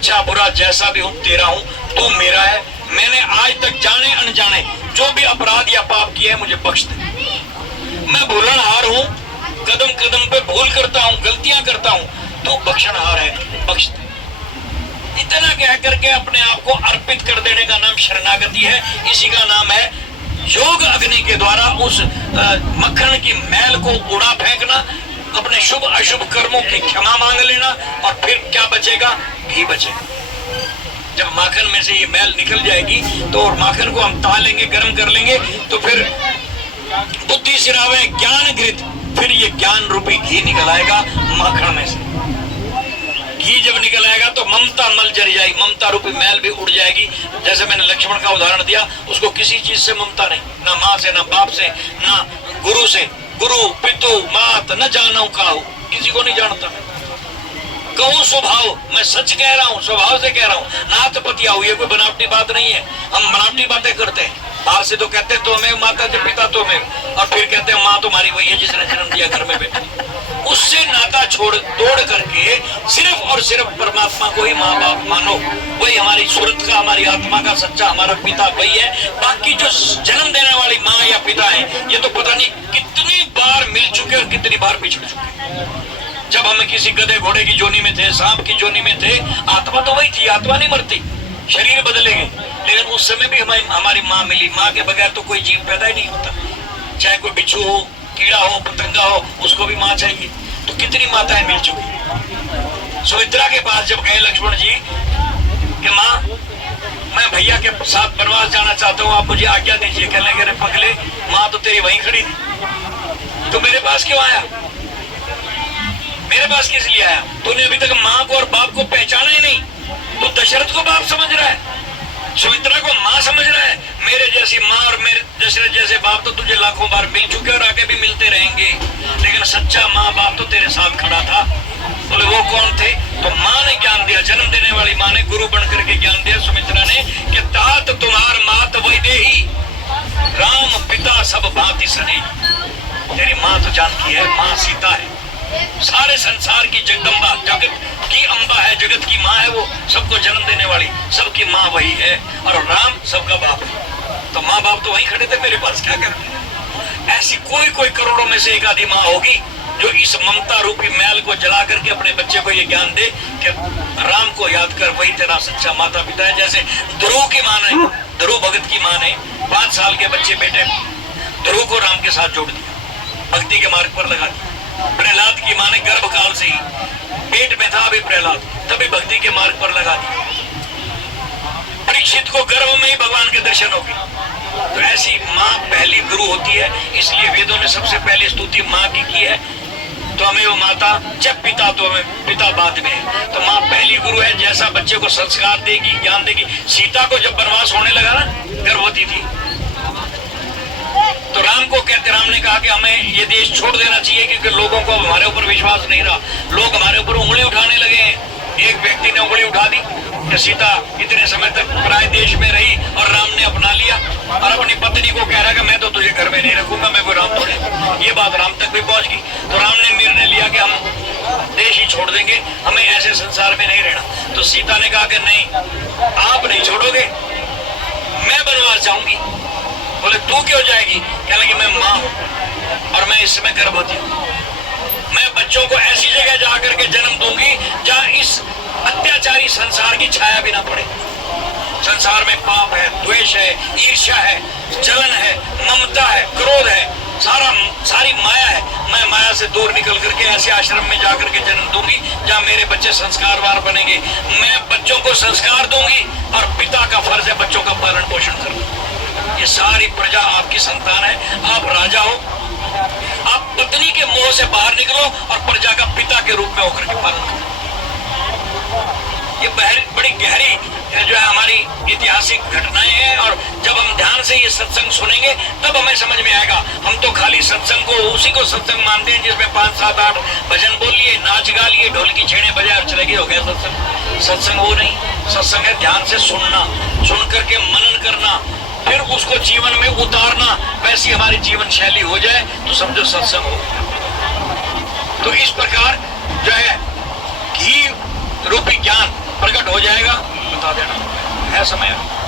अच्छा बुरा जैसा भी हूं तेरा हूं, तू मेरा है। मैंने आज तक जाने अनजाने जो भी अपराध या पाप किया है मुझे बख्श दे। मैं भूलनहार हूं, कदम कदम पे भूल करता हूं, गलतियां करता हूं, तू बख्शनहार है, बख्श दे। इतना कह करके अपने आप को अर्पित कर देने का नाम शरणागति है। इसी का नाम है योग अग्नि के द्वारा उस मक्खन की मैल को उड़ा फेंकना, अपने शुभ अशुभ कर्मों की क्षमा मांग लेना, और फिर क्या बचेगा? घी बचेगा। जब माखन में से ये मैल निकल जाएगी तो और माखन को हम तालेंगे, गर्म कर लेंगे, तो फिर बुद्धि सिरावे ज्ञान घृत, फिर ये ज्ञान रूपी घी निकल आएगा माखन में से। घी जब निकल आएगा तो ममता मल जल जाएगी, ममता रूपी मैल भी उड़ जाएगी। जैसे मैंने लक्ष्मण का उदाहरण दिया, उसको किसी चीज से ममता नहीं, ना माँ से, ना बाप से, ना गुरु से। गुरु पितु मात न जानो काहू, किसी को नहीं जानता। कहूँ स्वभाव, मैं सच कह रहा हूँ, स्वभाव से कह रहा हूँ। नाथ पति आओ, ये कोई बनावटी बात नहीं है। हम बनावटी बातें करते हैं, बाहर से तो कहते हैं तो मैं माता जो पिता तो मैं, और फिर कहते हैं माँ तुम्हारी वही है जिसने जन्म दिया घर में बैठे। उससे नाता छोड़ तोड़ करके सिर्फ और सिर्फ परमात्मा को ही माँ बाप मानो। वही हमारी सूरत का, हमारी आत्मा का सच्चा हमारा पिता वही है। बाकी जो जन्म देने वाली माँ या पिता है, ये तो पता नहीं कितनी बार मिल चुके और कितनी बार बिछड़ चुके। जब हम किसी गधे घोड़े की जोनी में थे, सांप की जोनी में थे, आत्मा तो वही थी, आत्मा नहीं मरती, शरीर बदले गए, लेकिन उस समय भी हमारी माँ मिली। माँ के बगैर तो कोई जीव पैदा ही नहीं होता, चाहे कोई बिच्छू हो, कीड़ा हो, पतंगा हो, उसको भी माँ चाहिए। तो कितनी माताएं मिल चुकी। सुमित्रा के पास जब गए लक्ष्मण जी कि माँ मैं भैया के साथ वनवास जाना चाहता हूँ, आप मुझे आज्ञा दीजिए। कहने लगे पगले, माँ तो तेरी वहीं खड़ी थी, तो मेरे पास क्यों आया? मेरे पास किस लिए आया? तूने अभी तक माँ को और बाप को पहचाना ही नहीं। तू दशरथ को बाप समझ रहा है, सुमित्रा को माँ समझ रहा है। मेरे जैसी माँ और मेरे दशरथ जैसे बाप तो तुझे लाखों बार मिल चुके और आगे भी मिलते रहेंगे, लेकिन सच्चा माँ बाप तो तेरे साथ खड़ा था। बोले वो कौन थे? तो माँ ने ज्ञान दिया, जन्म देने वाली माँ ने गुरु बन करके ज्ञान दिया सुमित्रा ने कि तात तुम्हार मात वैदेही, राम पिता सब भांति सने। तेरी माँ तो जानती है, माँ सीता है, सारे संसार की जगदम्बा, जगत की अम्बा है, जगत की माँ है वो, सबको जन्म देने वाली, सबकी माँ वही है, और राम सबका बाप है। तो माँ बाप तो वहीं खड़े थे, मेरे पास क्या कर? ऐसी कोई करोड़ों में से एक आधी माँ होगी जो इस ममता रूपी मैल को जला करके अपने बच्चे को ये ज्ञान दे कि राम को याद कर, वही तेरा सच्चा माता पिता है। जैसे ध्रुव की माँ ने, ध्रुव भगत की माँ ने 5 साल के बच्चे बेटे ध्रुव को राम के साथ जोड़ दिया, भक्ति के मार्ग पर लगा दिया। प्रहलाद की माँ ने गर्भ काल से ही, पेट में था अभी प्रहलाद, तभी भक्ति के मार्ग पर लगा दिया। परीक्षित को गर्भ में ही भगवान के दर्शन हो गए। तो ऐसी माँ पहली गुरु होती है, इसलिए वेदों ने सबसे पहली स्तुति माँ की है। तो हमें वो माता, जब पिता तो हमें पिता बाद में है। तो माँ पहली गुरु है, जैसा बच्चे को संस्कार देगी, ज्ञान देगी। सीता को जब वनवास होने लगा ना, गर्भवती थी, तो राम को कहते, राम ने कहा कि हमें ये देश छोड़ देना चाहिए क्योंकि लोगों को हमारे ऊपर विश्वास नहीं रहा, लोग हमारे ऊपर उंगली उठाने लगे हैं। एक व्यक्ति ने उंगली उठा दी कि सीता इतने समय तक पराये देश में रही और राम ने अपना लिया, और अपनी पत्नी को कह रहा कि मैं तो तुझे घर में नहीं रखूंगा, मैं कोई राम थोड़े। ये बात राम तक भी पहुंच गई। तो राम ने निर्णय लिया कि हम देश ही छोड़ देंगे, हमें ऐसे संसार में नहीं रहना। तो सीता ने कहा कि नहीं, आप नहीं छोड़ोगे, मैं वनवास जाऊंगी। बोले तू क्यों जाएगी? कहने लगी मैं माँ हूं और मैं इस समय गर्भवती हूँ, मैं बच्चों को ऐसी जगह जाकर के जन्म दूंगी जहाँ इस अत्याचारी संसार की छाया भी ना पड़े। संसार में पाप है, द्वेष है, ईर्ष्या है, जलन है, ममता है, क्रोध है, सारी माया है। मैं माया से दूर निकल करके ऐसे आश्रम में जाकर के जन्म दूंगी जहाँ मेरे बच्चे संस्कारवान बनेंगे। मैं बच्चों को संस्कार दूंगी और पिता का फर्ज है बच्चों का पालन पोषण करना। ये सारी प्रजा आपकी संतान है, आप राजा हो, आप पत्नी के मोह से बाहर निकलो और प्रजा का पिता के रूप में होकर के पालन करो। ये बड़ी गहरी जो है हमारी ऐतिहासिक घटनाएं हैं, और जब हम ध्यान से ये सत्संग सुनेंगे तब हमें समझ में आएगा। हम तो खाली सत्संग को उसी को सत्संग मानते हैं जिसमें 5, 7, 8 भजन बोल लिए, नाच गा लिए, ढोल की छेड़े बजाए और चले गए, हो गया सत्संग। सत्संग वो नहीं, सत्संग है ध्यान से सुनना, सुन करके मनन करना, फिर उसको जीवन में उतारना। वैसी हमारी जीवन शैली हो जाए तो समझो सत्संग हो। तो इस प्रकार जो है घी रूपी ज्ञान प्रकट हो जाए। आया समय आया।